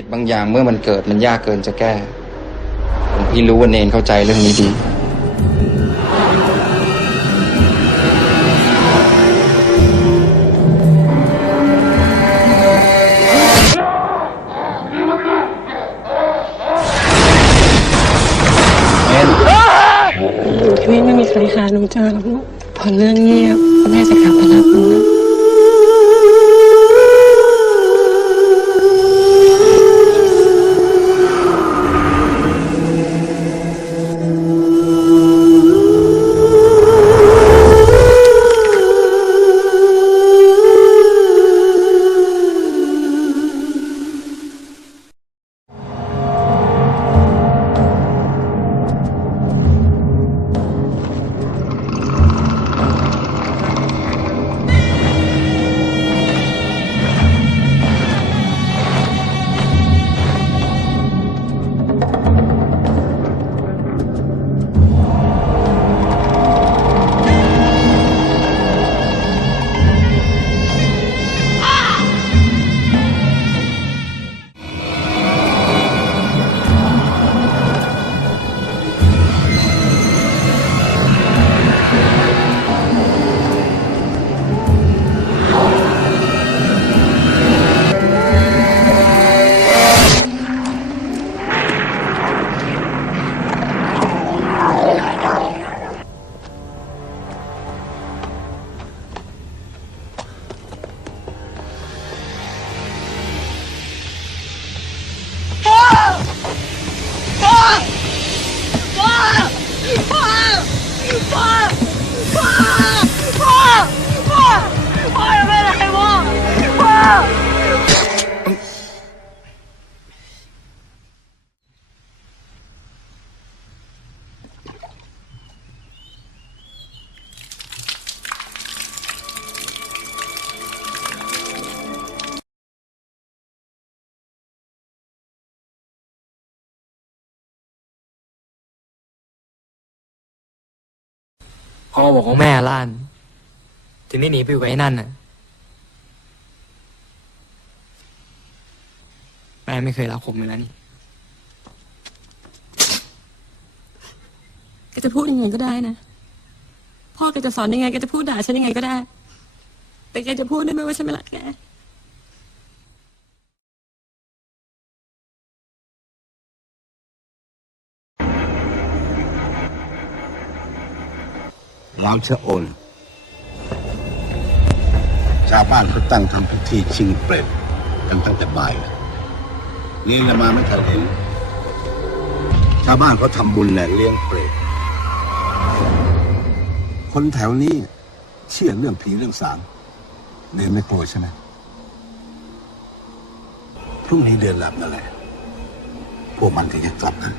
ผิดบางอย่างเมื่อมันเกิดมันยากเกินจะแก้หลวงพี่รู้ว่าเนนเข้าใจเรื่องนี้ดีเนนที่นี่ไม่มีใครหาหนูเจอหรอกลูกพอเรื่องเงียบแม่จะกลับมารับหนู พ่อบอกว่าแม่ล้าน ถึงได้หนีไปอยู่กับไอ้นั่นน่ะแม่ไม่เคยรักผมเลยนะนี่แกจะพูดยังไงก็ได้นะ พ่อแกจะสอนยังไงแกจะพูดด่าฉันยังไงก็ได้ แต่แกจะพูดได้ไหมว่าฉันไม่รักแกล้างเชะโอน ชาวบ้านเขาตั้งทำพิธีชิงเปรตกันตั้งแต่บ่ายแล้วนี่ละมาไม่ทันเห็นชาวบ้านเขาทำบุญแหละเลี้ยงเปรตคนแถวนี้เชื่อเรื่องผีเรื่องสางเนนไม่กลัวใช่ไหมพรุ่งนี้เดินหลับนั่นแหละพวกมันถึงจะกลับกัน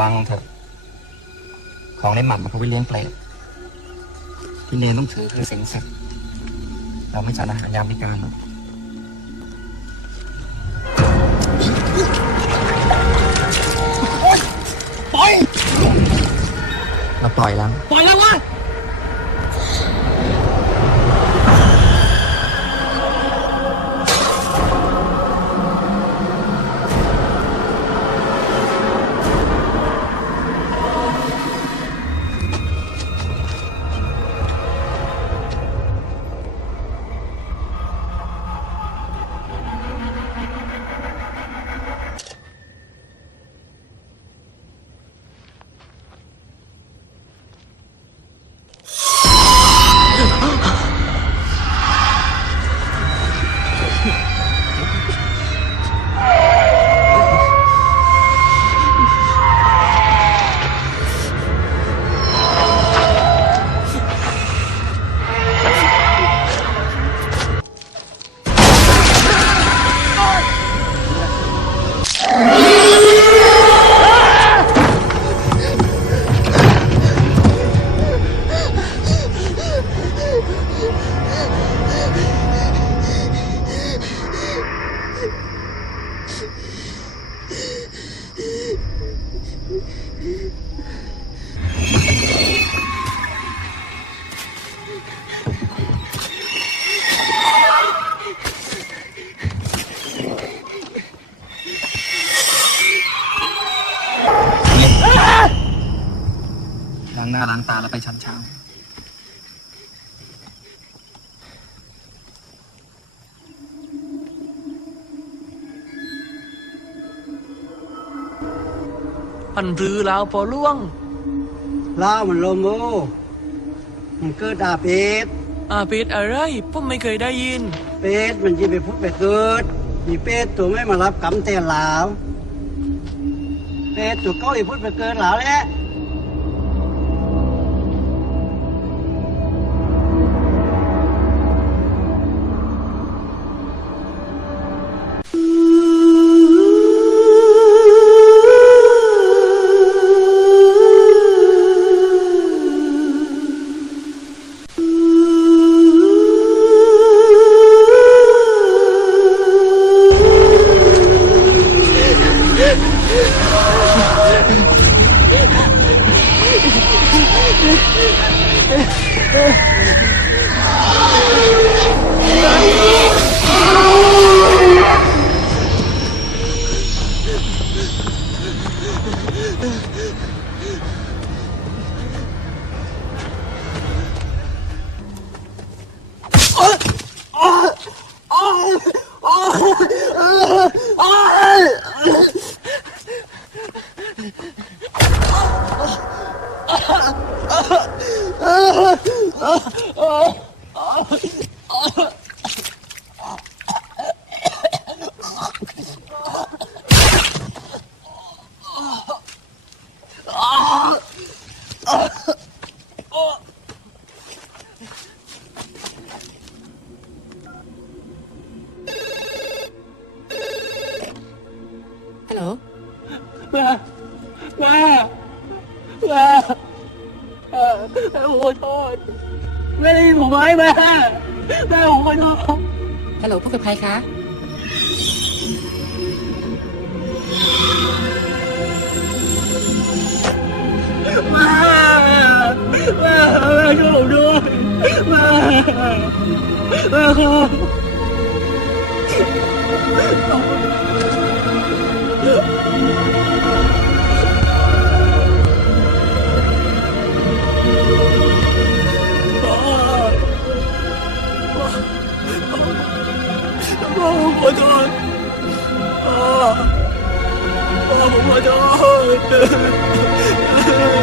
วางลงเถอะ ของในหมัดมันเขาไปเลี้ยงเปลตที่เนนต้องถือคือเสียงสัตว์เราไม่จัดอาหารยามพิการหรอกปล่อยเราปล่อยแล้ว ปล่อยแล้ววะางหน้าล้างตาแล้วไปชั้นเช้าพันรือลาวพอล่วงลาวมันลมโอมันเกิดอาเป็ดอาเป็ดอะไรผมไม่เคยได้ยิน เป็ดมันจะไปพุดไปเกิด มีเป็ดตัวไม่มารับกรรมแต่ลาวเป็ดตัวเก้าอีพุดไปเกิดลาวแหล้ว ฮั แม่แม่ผมขอโทษฮัลโหลพูดกับใครคะแม่แม่แม่ช่วยผมด้วยแม่แม่ครับ 嗯。